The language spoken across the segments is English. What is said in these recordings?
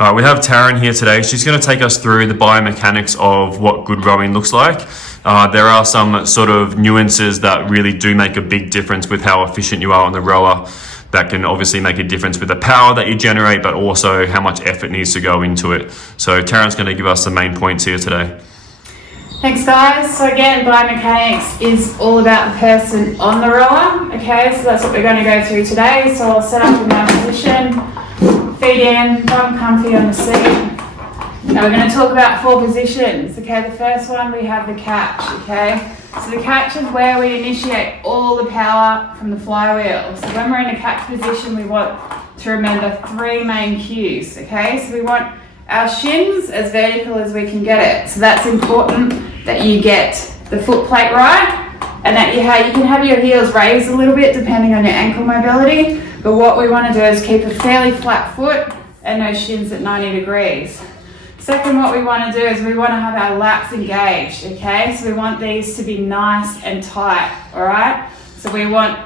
We have Taryn here today. She's going to take us through the biomechanics of what good rowing looks like. There are some sort of nuances that really do make a big difference with how efficient you are on the rower. That can obviously make a difference with the power that you generate, but also how much effort needs to go into it. So Taryn's going to give us the main points here today. Thanks guys. So again, biomechanics is all about the person on the rower. Okay, so that's what we're going to go through today. So I'll set up in our position, feet in, bum comfy on the seat. Now we're going to talk about 4 positions. Okay, the first one we have the catch. Okay, so the catch is where we initiate all the power from the flywheel. So when we're in a catch position, we want to remember 3 main cues. Okay, so we want our shins as vertical as we can get it. So that's important that you get the foot plate right, and that you can have your heels raised a little bit depending on your ankle mobility. But what we want to do is keep a fairly flat foot and those shins at 90 degrees. Second, what we want to do is we want to have our lats engaged, okay? So we want these to be nice and tight, all right? So we want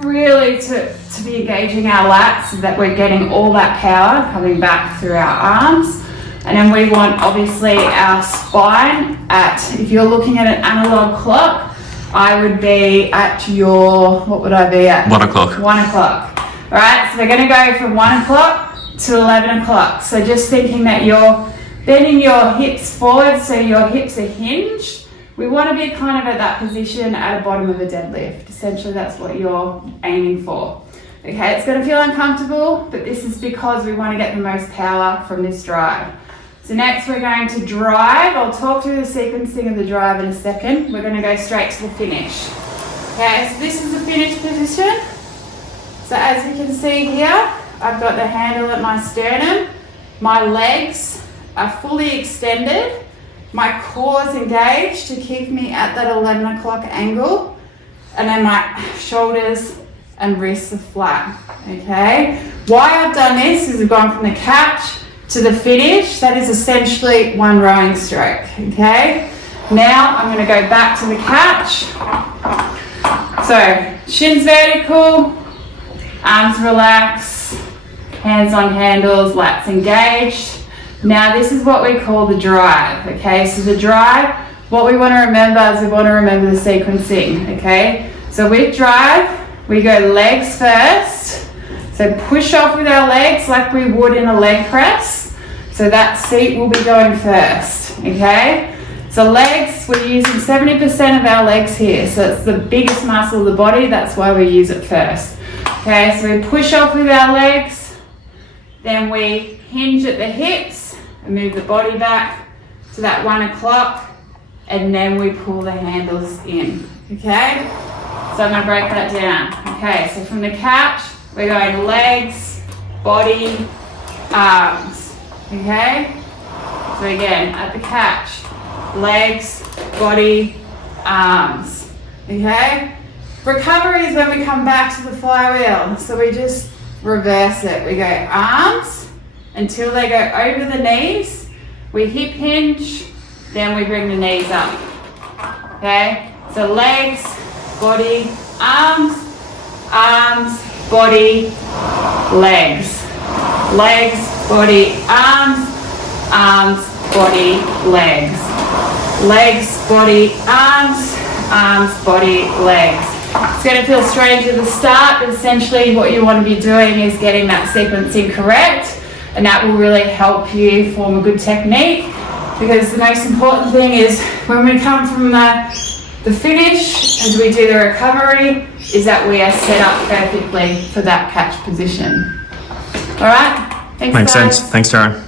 really to be engaging our lats so that we're getting all that power coming back through our arms. And then we want obviously our spine at, if you're looking at an analog clock, I would be at your, what would I be at? 1 o'clock. 1 o'clock. All right, so we're going to go from 1 o'clock to 11 o'clock. So just thinking that you're bending your hips forward so your hips are hinged. We want to be kind of at that position at the bottom of a deadlift. Essentially, that's what you're aiming for. Okay, it's going to feel uncomfortable, but this is because we want to get the most power from this drive. So next we're going to drive. I'll talk through the sequencing of the drive in a second. We're going to go straight to the finish. Okay, so this is the finish position. So as you can see here, I've got the handle at my sternum. My legs are fully extended. My core is engaged to keep me at that 11 o'clock angle. And then my shoulders and wrists are flat, okay? Why I've done this is we've gone from the catch to the finish. That is essentially 1 rowing stroke, okay? Now I'm gonna go back to the catch. So shins vertical, arms relax, hands on handles, lats engaged. Now this is what we call the drive, okay? So the drive, what we want to remember is we want to remember the sequencing, okay? So with drive, we go legs first. So push off with our legs like we would in a leg press. So that seat will be going first, okay? So legs, we're using 70% of our legs here. So it's the biggest muscle of the body, that's why we use it first. Okay, so we push off with our legs, then we hinge at the hips, and move the body back to that 1 o'clock, and then we pull the handles in, okay? So I'm gonna break that down. Okay, so from the couch, we're going legs, body, arms, okay? So again, at the couch, legs, body, arms, okay? Recovery is when we come back to the flywheel. So we just reverse it. We go arms, until they go over the knees, we hip hinge, then we bring the knees up, okay? So legs, body, arms, arms, body, legs. Legs, body, arms, arms, body, legs. Legs, body, arms, arms, body, legs. It's going to feel strange at the start, but essentially what you want to be doing is getting that sequencing correct. And that will really help you form a good technique, because the most important thing is when we come from the finish as we do the recovery is that we are set up perfectly for that catch position. All right? Thanks, Makes guys. sense. Thanks, Taryn.